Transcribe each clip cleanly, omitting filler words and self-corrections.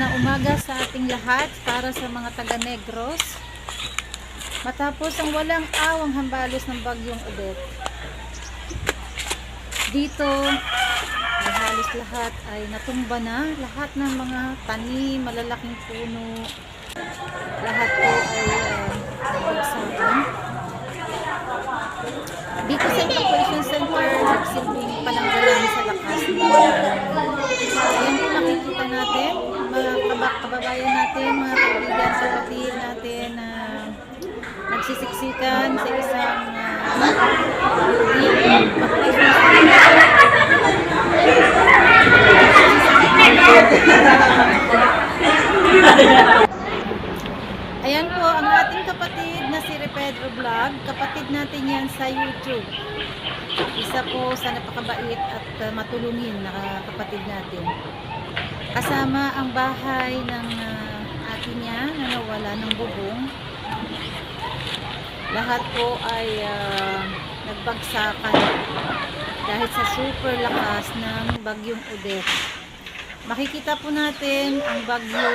na umaga sa ating lahat para sa mga taga-Negros. Matapos ang walang awang hambalos ng bagyong Odette. Dito ay halos lahat ay natumba na. Lahat ng mga tanim, malalaking puno, lahat po ay nabagsakan. Dito sa evacuation center, nagsilbing pananggalang sa lakas ng ayan po nakikita natin, mga kababayan natin, mga kaibigan, kapatid natin na nagsisiksikan sa isang ayan po ang ating kapatid na si Pedro Vlog. Kapatid natin yan sa YouTube. Isa po sa napakabait at matulungin na kapatid natin. Kasama ang bahay ng atin niya na nawala ng bubong. Lahat po ay nagbagsakan dahil sa super lakas ng bagyong Odette. Makikita po natin ang bagyo,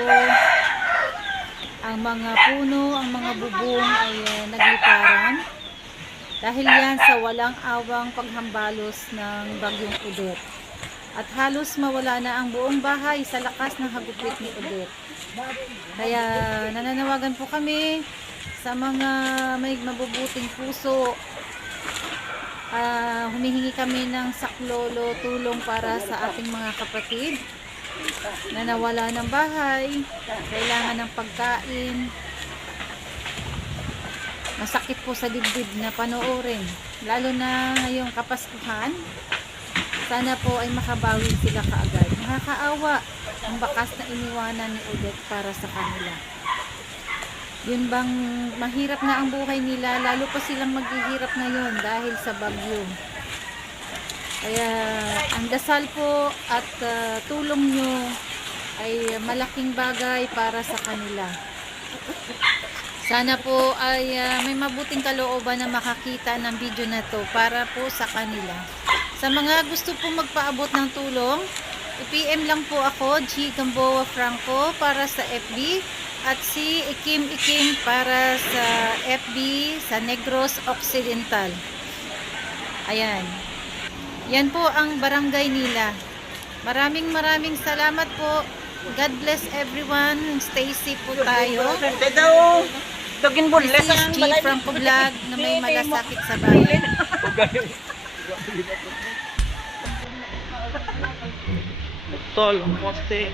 ang mga puno, ang mga bubong ay nagliparan dahil yan sa walang awang paghambalos ng bagyong Odette. At halos mawala na ang buong bahay sa lakas ng hagupit ni Odette. Kaya nananawagan po kami sa mga may mabubuting puso. Humihingi kami ng saklolo, tulong para sa ating mga kapatid na nawala ng bahay, kailangan ng pagkain. Masakit po sa dibdib na panoorin, lalo na ngayong Kapaskuhan. Sana po ay makabawi sila kaagad. Nakakaawa ang bakas na iniwanan ni Odette para sa kanila. Yun bang mahirap na ang buhay nila, lalo pa silang maghihirap ngayon dahil sa bagyo. Kaya ang dasal po at tulong nyo ay malaking bagay para sa kanila. Sana po ay may mabuting kalooban na makakita ng video na to para po sa kanila. Sa mga gusto po magpaabot ng tulong, i-PM lang po ako, G. Gamboa Franco para sa FB at si Ikim para sa FB sa Negros Occidental. Ayan. Yan po ang barangay nila. Maraming salamat po. God bless everyone. Stay safe po tayo. This is G. Franco Vlog na may malasakit sa bayan. Tol, poste.